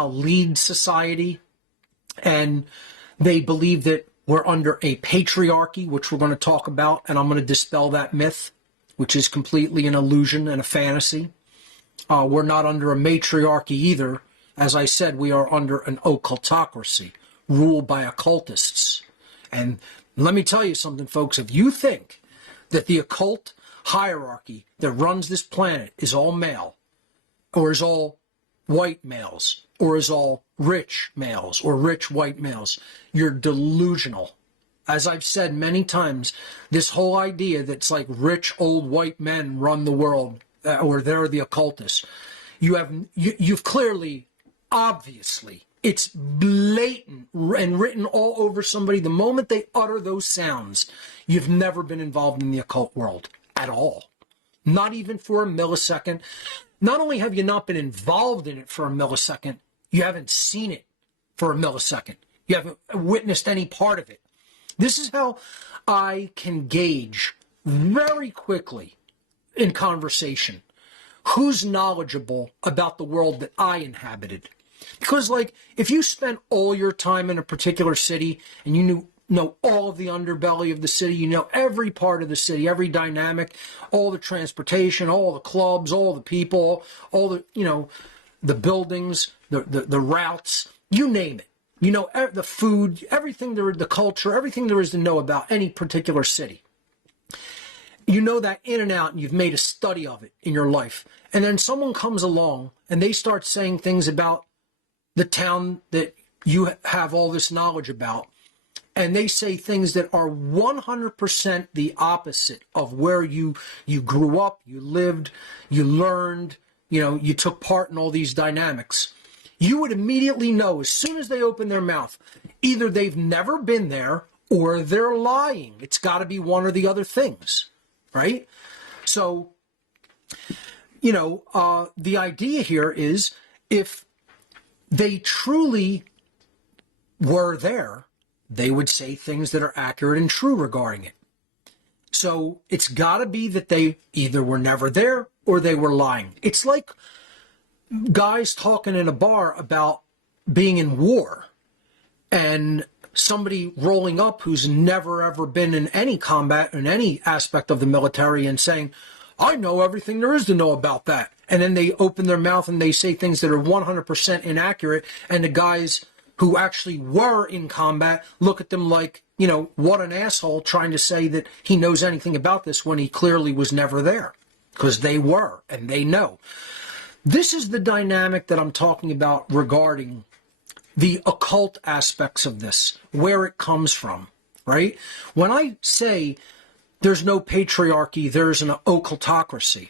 somehow lead society, and they believe that we're under a patriarchy, which we're going to talk about, and I'm going to dispel that myth, which is completely an illusion and a fantasy. We're not under a matriarchy either. As I said, we are under an occultocracy ruled by occultists. And let me tell you something, folks. If you think that the occult hierarchy that runs this planet is all male, or is all white males, or is all rich males, or rich white males, you're delusional. As I've said many times, this whole idea that's like rich old white men run the world, or they're the occultists, you've clearly, obviously, it's blatant and written all over somebody the moment they utter those sounds. You've never been involved in the occult world at all, not even for a millisecond. Not only have you not been involved in it for a millisecond, you haven't seen it for a millisecond. You haven't witnessed any part of it. This is how I can gauge very quickly in conversation who's knowledgeable about the world that I inhabited. Because, like, if you spent all your time in a particular city and you know all of the underbelly of the city, you know every part of the city, every dynamic, all the transportation, all the clubs, all the people, all the, the buildings, the routes, you name it. You know the food, everything there, the culture, everything there is to know about any particular city. You know that in and out, and you've made a study of it in your life. And then someone comes along and they start saying things about the town that you have all this knowledge about. And they say things that are 100% the opposite of where you grew up, you lived, you learned, you took part in all these dynamics. You would immediately know as soon as they open their mouth, either they've never been there or they're lying. It's got to be one or the other things, right? So, the idea here is if they truly were there, they would say things that are accurate and true regarding it. So it's got to be that they either were never there or they were lying. It's like guys talking in a bar about being in war and somebody rolling up who's never ever been in any combat in any aspect of the military and saying, I know everything there is to know about that. And then they open their mouth and they say things that are 100% inaccurate, and the guys who actually were in combat look at them like, what an asshole, trying to say that he knows anything about this when he clearly was never there, because they were and they know. This is the dynamic that I'm talking about regarding the occult aspects of this, where it comes from, right? When I say there's no patriarchy, there's an occultocracy,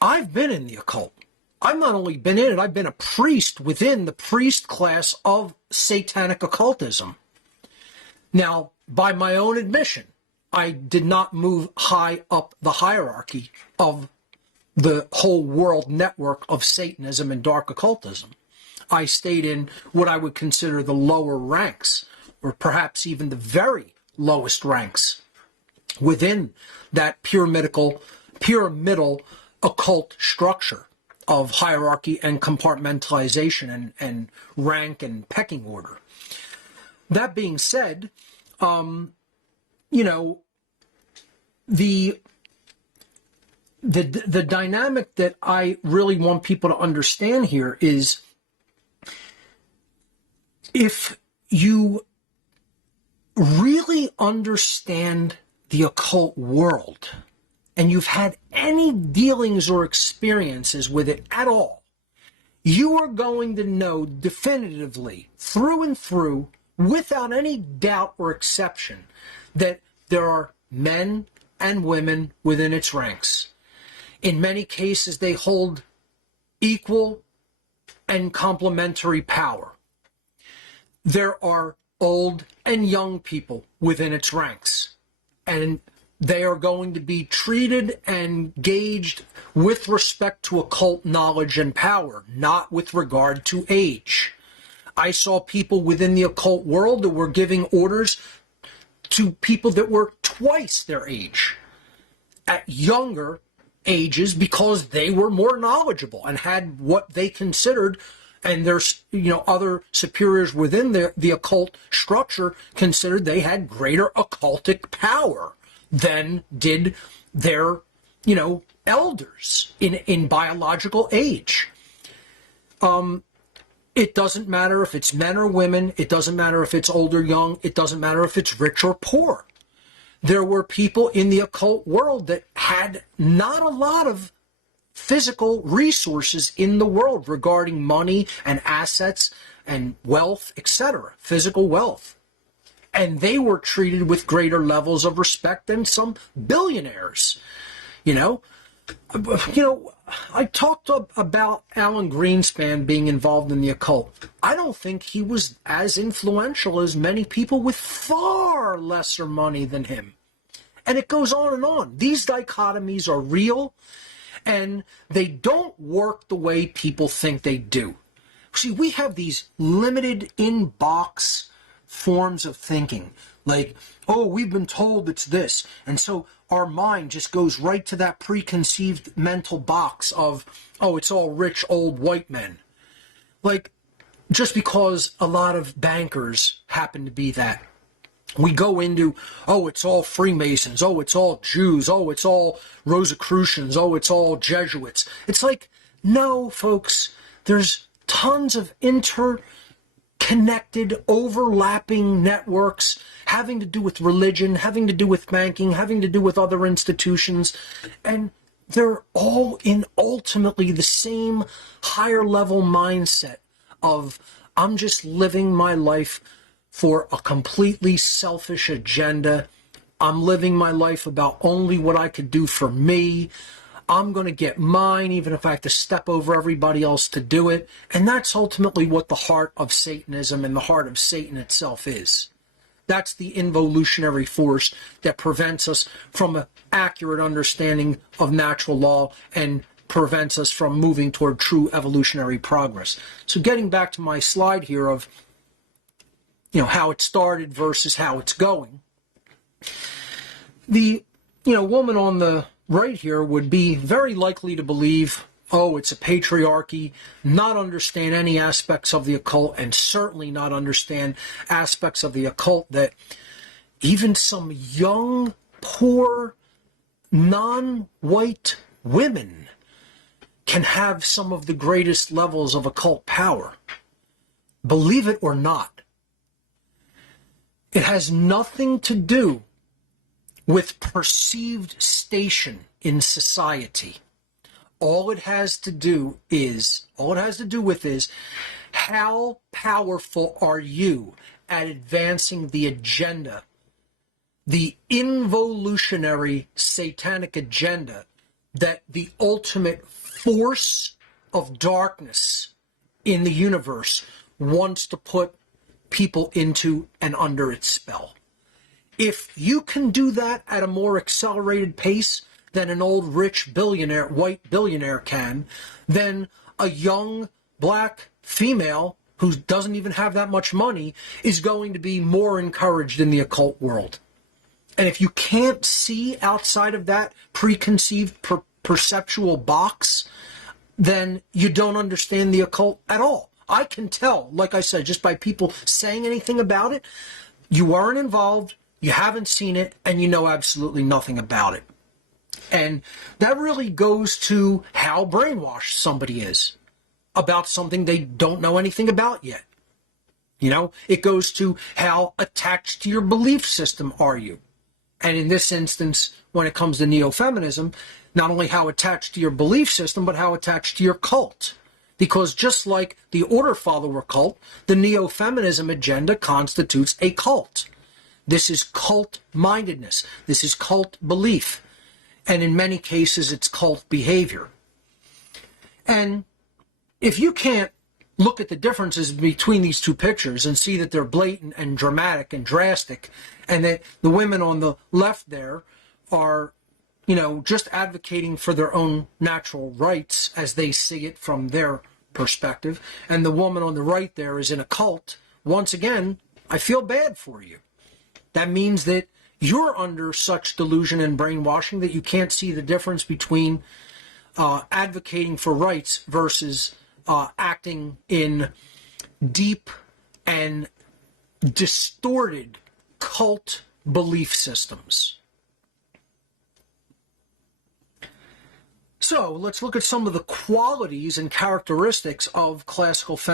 I've been in the occult. I've not only been in it, I've been a priest within the priest class of satanic occultism. Now, by my own admission, I did not move high up the hierarchy of the whole world network of Satanism and dark occultism. I stayed in what I would consider the lower ranks, or perhaps even the very lowest ranks within that pyramidal occult structure of hierarchy and compartmentalization and rank and pecking order. That being said, the dynamic that I really want people to understand here is, if you really understand the occult world and you've had any dealings or experiences with it at all, you are going to know definitively, through and through, without any doubt or exception, that there are men and women within its ranks. In many cases, they hold equal and complementary power. There are old and young people within its ranks, and they are going to be treated and gauged with respect to occult knowledge and power, not with regard to age. I saw people within the occult world that were giving orders to people that were twice their age at younger ages, because they were more knowledgeable and had what they considered And there's, other superiors within the occult structure considered they had greater occultic power than did their, elders in biological age. It doesn't matter if it's men or women. It doesn't matter if it's old or young. It doesn't matter if it's rich or poor. There were people in the occult world that had not a lot of physical resources in the world regarding money and assets and wealth, etc., physical wealth. And they were treated with greater levels of respect than some billionaires. I talked about Alan Greenspan being involved in the occult. I don't think he was as influential as many people with far lesser money than him. And it goes on and on. These dichotomies are real, and they don't work the way people think they do. See, we have these limited in-box forms of thinking. Like, oh, we've been told it's this. And so our mind just goes right to that preconceived mental box of, oh, it's all rich old white men. Like, just because a lot of bankers happen to be that. We go into, oh, it's all Freemasons. Oh, it's all Jews. Oh, it's all Rosicrucians. Oh, it's all Jesuits. It's like, no, folks, there's tons of interconnected, overlapping networks having to do with religion, having to do with banking, having to do with other institutions, and they're all in ultimately the same higher level mindset of, I'm just living my life for a completely selfish agenda. I'm living my life about only what I could do for me. I'm going to get mine, even if I have to step over everybody else to do it. And that's ultimately what the heart of Satanism and the heart of Satan itself is. That's the involutionary force that prevents us from an accurate understanding of natural law and prevents us from moving toward true evolutionary progress. So getting back to my slide here of, how it started versus how it's going. The, woman on the right here would be very likely to believe, oh, it's a patriarchy, not understand any aspects of the occult, and certainly not understand aspects of the occult that even some young, poor, non-white women can have some of the greatest levels of occult power. Believe it or not. It has nothing to do with perceived station in society. All it has to do with is how powerful are you at advancing the agenda, the involutionary satanic agenda that the ultimate force of darkness in the universe wants to put people into and under its spell. If you can do that at a more accelerated pace than an old rich billionaire, white billionaire can, then a young black female who doesn't even have that much money is going to be more encouraged in the occult world. And if you can't see outside of that preconceived perceptual box, then you don't understand the occult at all. I can tell, like I said, just by people saying anything about it, you aren't involved, you haven't seen it, and you know absolutely nothing about it. And that really goes to how brainwashed somebody is about something they don't know anything about yet. It goes to how attached to your belief system are you. And in this instance, when it comes to neo-feminism, not only how attached to your belief system, but how attached to your cult. Because just like the Order Follower cult, the neo-feminism agenda constitutes a cult. This is cult-mindedness. This is cult belief. And in many cases, it's cult behavior. And if you can't look at the differences between these two pictures and see that they're blatant and dramatic and drastic, and that the women on the left there are just advocating for their own natural rights as they see it from their perspective, and the woman on the right there is in a cult, once again, I feel bad for you. That means that you're under such delusion and brainwashing that you can't see the difference between advocating for rights versus acting in deep and distorted cult belief systems. So let's look at some of the qualities and characteristics of classical feminism.